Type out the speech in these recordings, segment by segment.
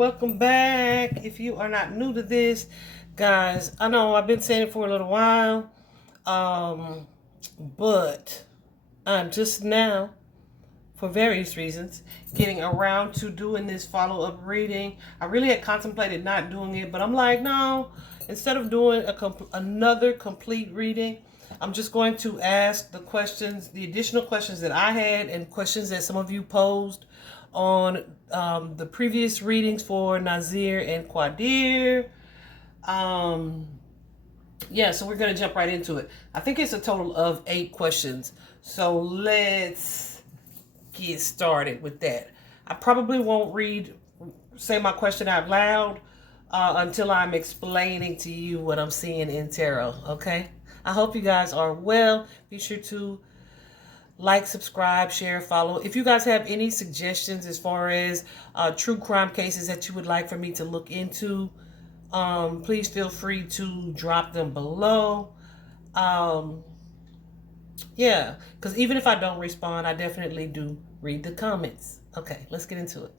welcome back. If you are not new to this, guys, I know I've been saying it for a little while, but I'm just now, for various reasons, getting around to doing this follow-up reading. I really had contemplated not doing it, but I'm like, no, instead of doing another complete reading, I'm just going to ask the questions, the additional questions that I had and questions that some of you posed on the previous readings for Naazir and Qaadir. Yeah, so we're going to jump right into it. I think it's a total of 8 questions. So let's get started with that. I probably won't say my question out loud until I'm explaining to you what I'm seeing in tarot, okay? I hope you guys are well. Be sure to like, subscribe, share, follow. If you guys have any suggestions as far as true crime cases that you would like for me to look into, please feel free to drop them below. Yeah, because even if I don't respond, I definitely do read the comments. Okay, let's get into it.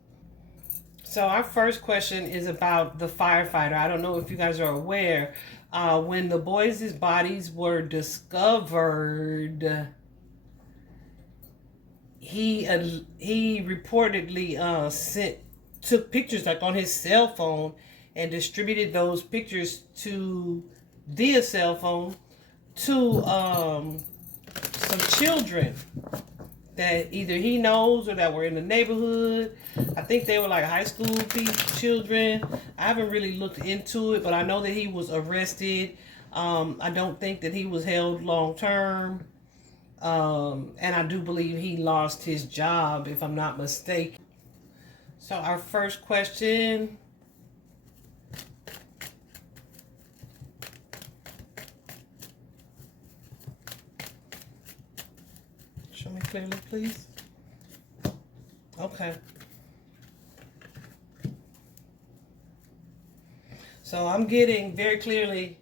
So our first question is about the firefighter. I don't know if you guys are aware, when the boys' bodies were discovered, he reportedly took pictures like on his cell phone and distributed those pictures to via cell phone to some children that either he knows or that were in the neighborhood. I think they were like high school children. I haven't really looked into it, but I know that he was arrested. I don't think that he was held long term. And I do believe he lost his job, if I'm not mistaken. So our first question. Show me clearly, please. Okay. So I'm getting very clearly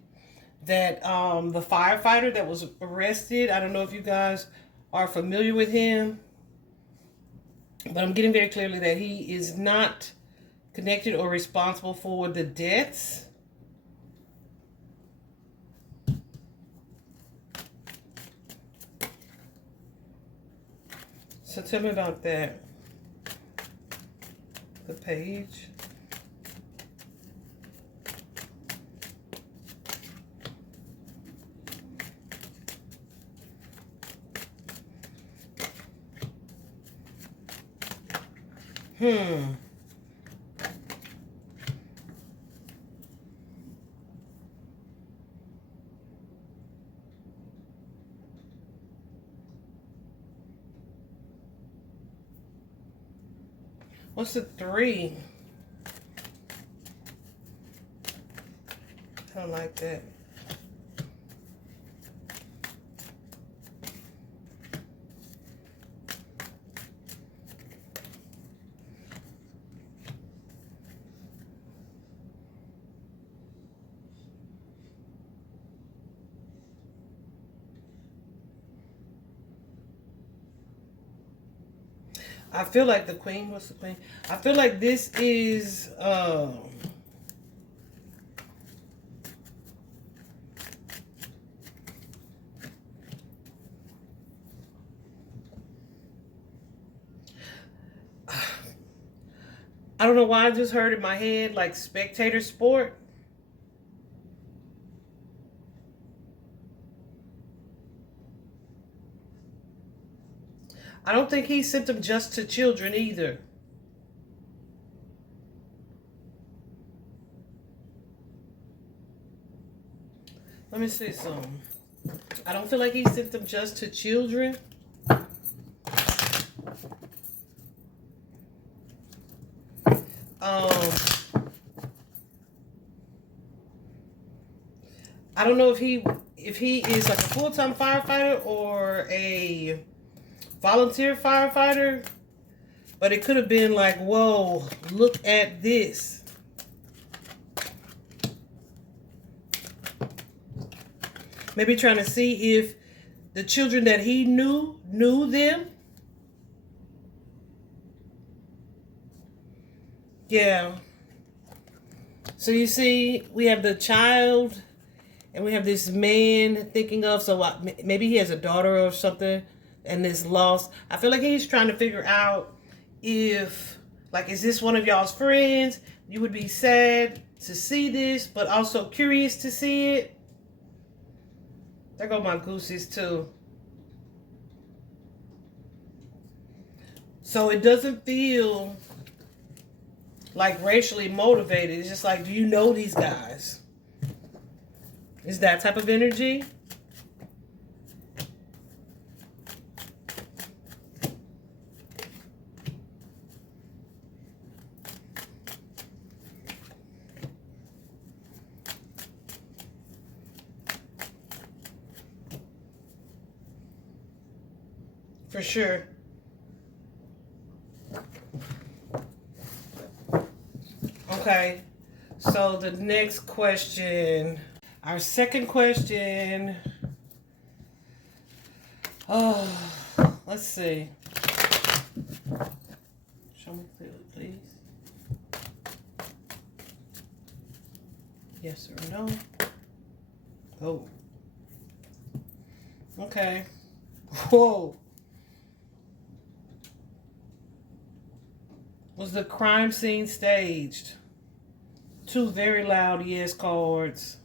that the firefighter that was arrested, I don't know if you guys are familiar with him, but I'm getting very clearly that he is not connected or responsible for the deaths. So tell me about that. The page. What's the 3? I don't like that. I feel like the Queen. What's the Queen? I feel like this is I don't know why I just heard in my head like spectator sport. I don't think he sent them just to children either. Let me see something. I don't feel like he sent them just to children. I don't know if he is like a full-time firefighter or a volunteer firefighter, but it could have been like, whoa, look at this. Maybe trying to see if the children that he knew them. Yeah. So you see, we have the child, and we have this man thinking of, so maybe he has a daughter or something, and this loss. I feel like he's trying to figure out if, like, is this one of y'all's friends? You would be sad to see this, but also curious to see it. There go my gooses too. So it doesn't feel like racially motivated. It's just like, do you know these guys? Is that type of energy? For sure. Okay, so the next question, our second question. Oh, let's see. Show me clearly, please. Yes or no? Oh. Okay. Whoa. Was the crime scene staged? Two very loud yes cards.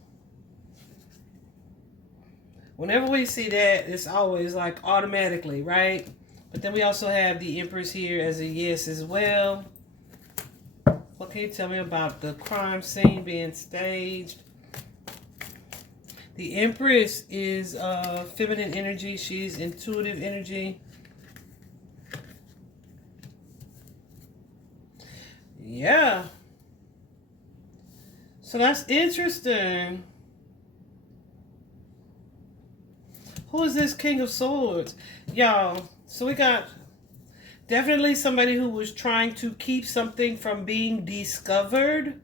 Whenever we see that, it's always like automatically, right? But then we also have the Empress here as a yes as well. What can you tell me about the crime scene being staged? The Empress is feminine energy. She's intuitive energy. Yeah. So that's interesting. Who is this King of Swords? Y'all, so we got definitely somebody who was trying to keep something from being discovered,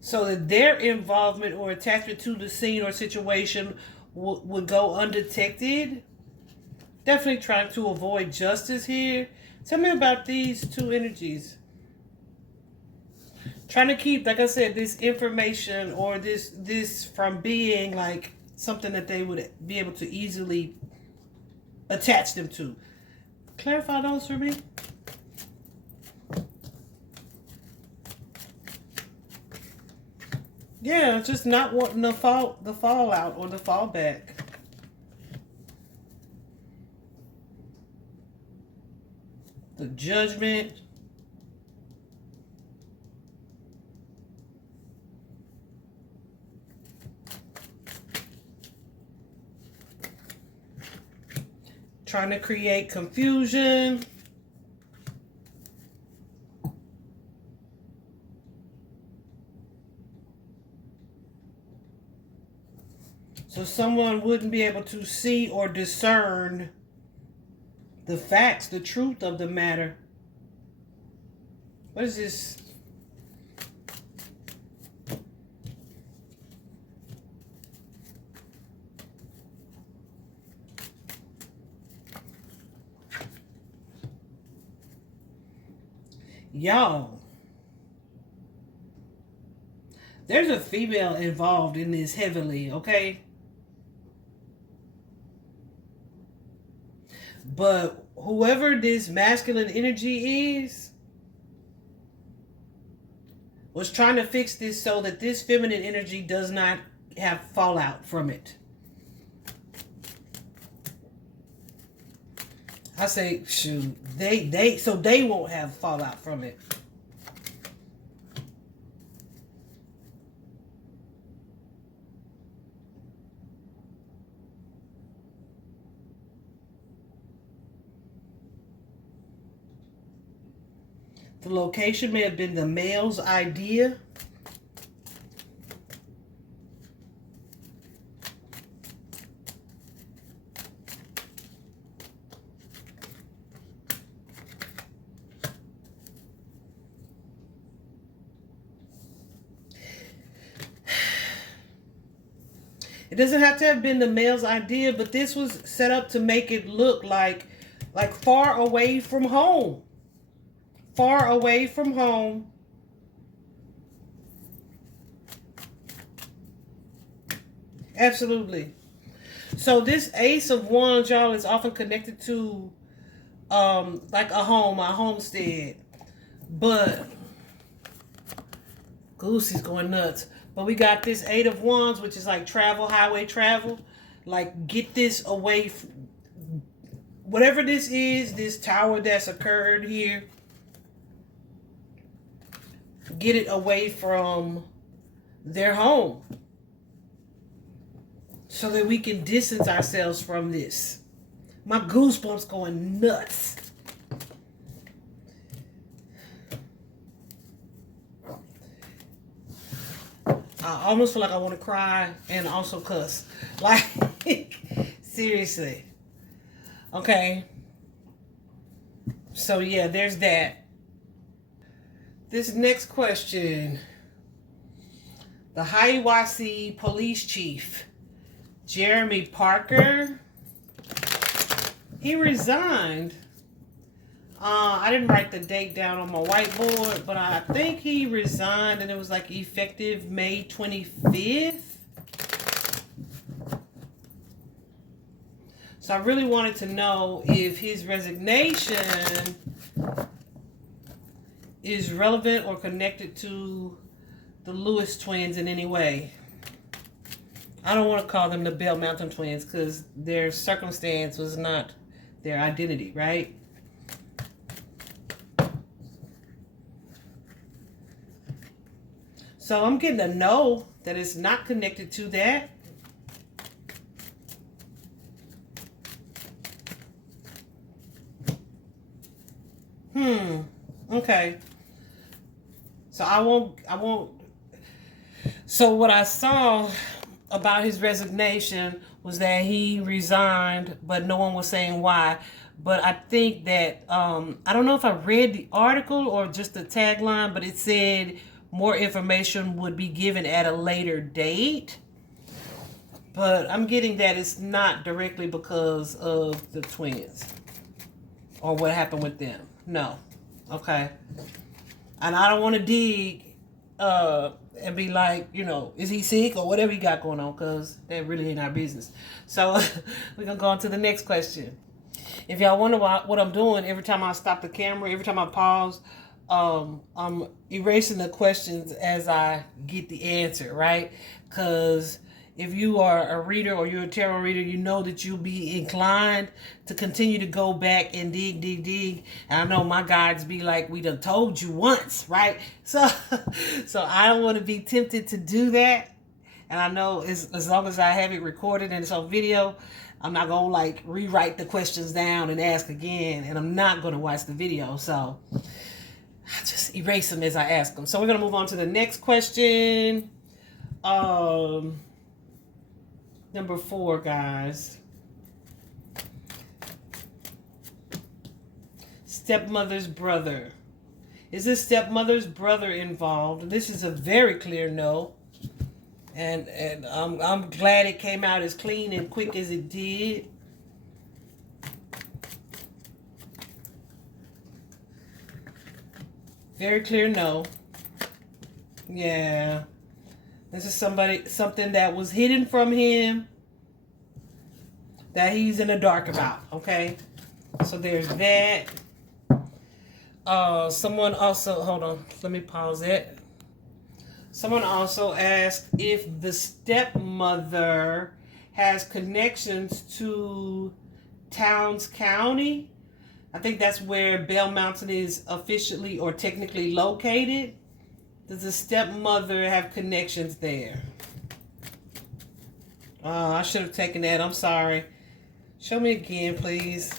so that their involvement or attachment to the scene or situation would go undetected. Definitely trying to avoid justice here. Tell me about these two energies. Trying to keep, like I said, this information or this from being like something that they would be able to easily attach them to. Clarify those for me. Yeah, just not wanting the fallout or the fallback. The Judgment. Trying to create confusion. So someone wouldn't be able to see or discern the facts, the truth of the matter. What is this? Y'all, there's a female involved in this heavily, okay? But whoever this masculine energy is was trying to fix this so that this feminine energy does not have fallout from it. I say, shoot, so they won't have fallout from it. The location may have been the male's idea. It doesn't have to have been the male's idea, but this was set up to make it look like far away from home. far away from home. Absolutely. So this Ace of Wands, y'all, is often connected to like a home, a homestead. But Goosey's going nuts. But we got this Eight of Wands, which is like travel, highway travel. Like, get this away from whatever this is, this tower that's occurred here. Get it away from their home so that we can distance ourselves from this. My goosebumps going nuts. I almost feel like I want to cry and also cuss. Like, seriously. Okay. So, yeah, there's that. This next question. The Hiawassee Police Chief, Jeremy Parker, he resigned. I didn't write the date down on my whiteboard, but I think he resigned and it was like effective May 25th. So I really wanted to know if his resignation is relevant or connected to the Lewis twins in any way. I don't want to call them the Bell Mountain twins because their circumstance was not their identity, right? So I'm getting to know that it's not connected to that. Okay. So I won't. So what I saw about his resignation was that he resigned, but no one was saying why. But I think that, I don't know if I read the article or just the tagline, but it said more information would be given at a later date. But I'm getting that it's not directly because of the twins or what happened with them. No. Okay. And I don't want to dig and be like, you know, is he sick or whatever he got going on, because that really ain't our business. So we're going to go on to the next question. If y'all wonder what I'm doing, every time I stop the camera, every time I pause, I'm erasing the questions as I get the answer, right? Because if you are a reader or you're a tarot reader, you know that you'll be inclined to continue to go back and dig. And I know my guides be like, we done told you once, right? So I don't want to be tempted to do that. And I know as long as I have it recorded and it's on video, I'm not going to like rewrite the questions down and ask again. And I'm not going to watch the video. So I just erase them as I ask them. So we're going to move on to the next question. Number 4, guys. Stepmother's brother. Is this stepmother's brother involved? This is a very clear no. And I'm glad it came out as clean and quick as it did. Very clear no. Yeah. This is something that was hidden from him that he's in the dark about, okay? So there's that. Someone also, hold on, let me pause it. Someone also asked if the stepmother has connections to Towns County. I think that's where Bell Mountain is officially or technically located. Does the stepmother have connections there? I should have taken that. I'm sorry. Show me again, please.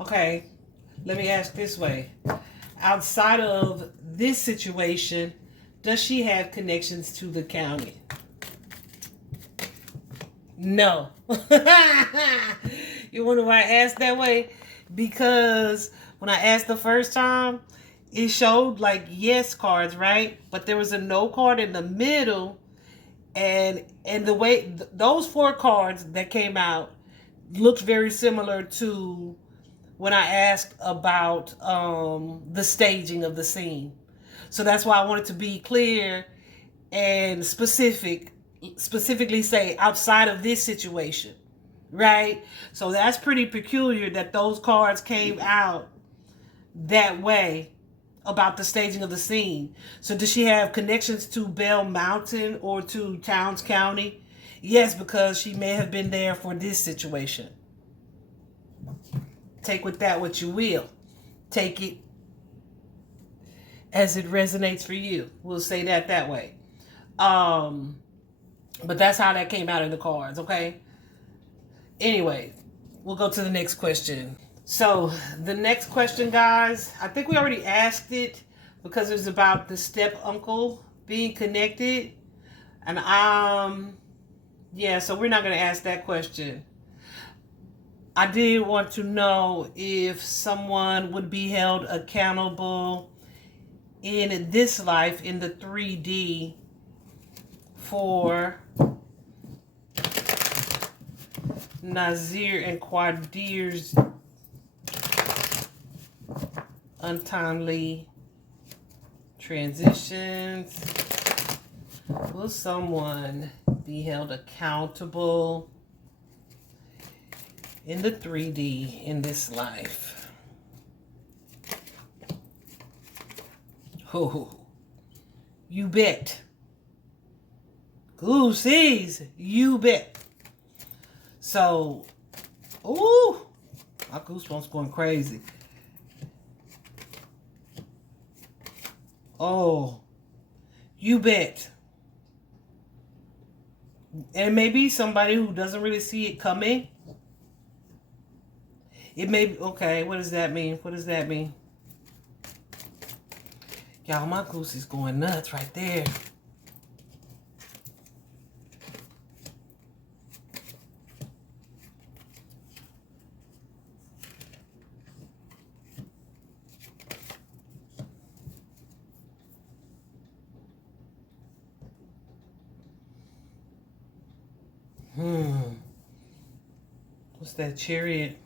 Okay, let me ask this way. Outside of this situation, does she have connections to the county? No. You wonder why I asked that way? because when I asked the first time, it showed like yes cards, right? But there was a no card in the middle, and the way those four cards that came out looked very similar to when I asked about the staging of the scene. So that's why I wanted to be clear and specifically say outside of this situation, right? So that's pretty peculiar that those cards came out that way about the staging of the scene. So does she have connections to Bell Mountain or to Towns County? Yes, because she may have been there for this situation. Take with that what you will. Take it as it resonates for you. We'll say that way. But that's how that came out in the cards, okay? Anyway, we'll go to the next question. So the next question, guys, I think we already asked it because it's about the step uncle being connected. And yeah, so we're not going to ask that question. I did want to know if someone would be held accountable in this life, in the 3D, for Naazir and Qaadir's untimely transitions. Will someone be held accountable in the 3D in this life? Oh, you bet. Goosies, you bet. So, ooh, my goosebumps going crazy. Oh, you bet. And it may be somebody who doesn't really see it coming. It may be, okay, what does that mean? What does that mean? Y'all, my goose is going nuts right there. What's that, Chariot?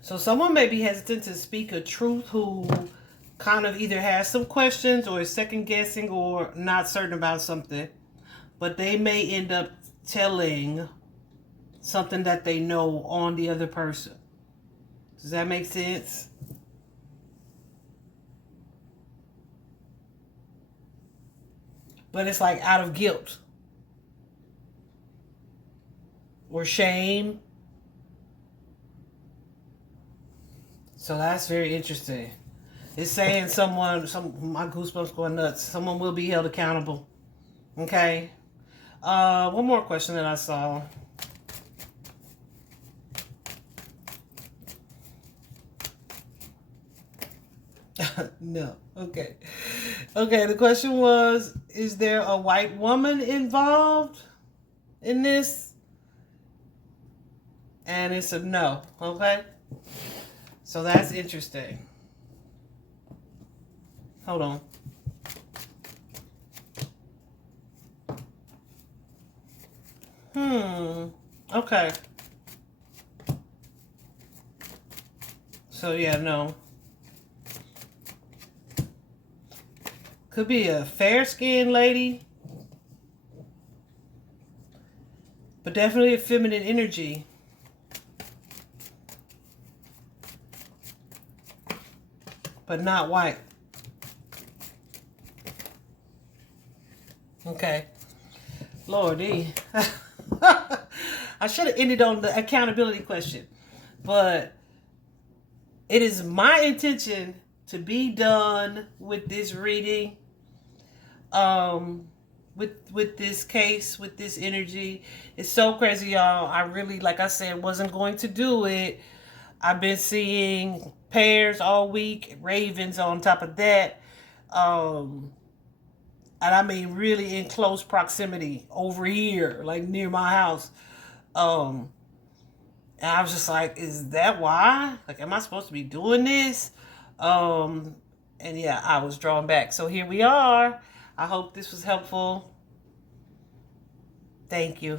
So someone may be hesitant to speak a truth who kind of either has some questions or is second guessing or not certain about something. But they may end up telling something that they know on the other person. Does that make sense? But it's like out of guilt or shame. So that's very interesting. It's saying my goosebumps going nuts. Someone will be held accountable. Okay. One more question that I saw. No. Okay. Okay, the question was, is there a white woman involved in this? And it's a no. Okay. So that's interesting. Hold on. Okay. So yeah, no. Could be a fair-skinned lady, but definitely a feminine energy. But not white. Okay. Lordy. I should have ended on the accountability question. But it is my intention to be done with this reading. With this case, with this energy. It's so crazy, y'all. I really, like I said, wasn't going to do it. I've been seeing pairs all week, ravens on top of that. And I mean really in close proximity over here, like near my house. Um, and I was just like, is that why? Like, am I supposed to be doing this? Um, and yeah, I was drawn back. So here we are. I hope this was helpful. Thank you.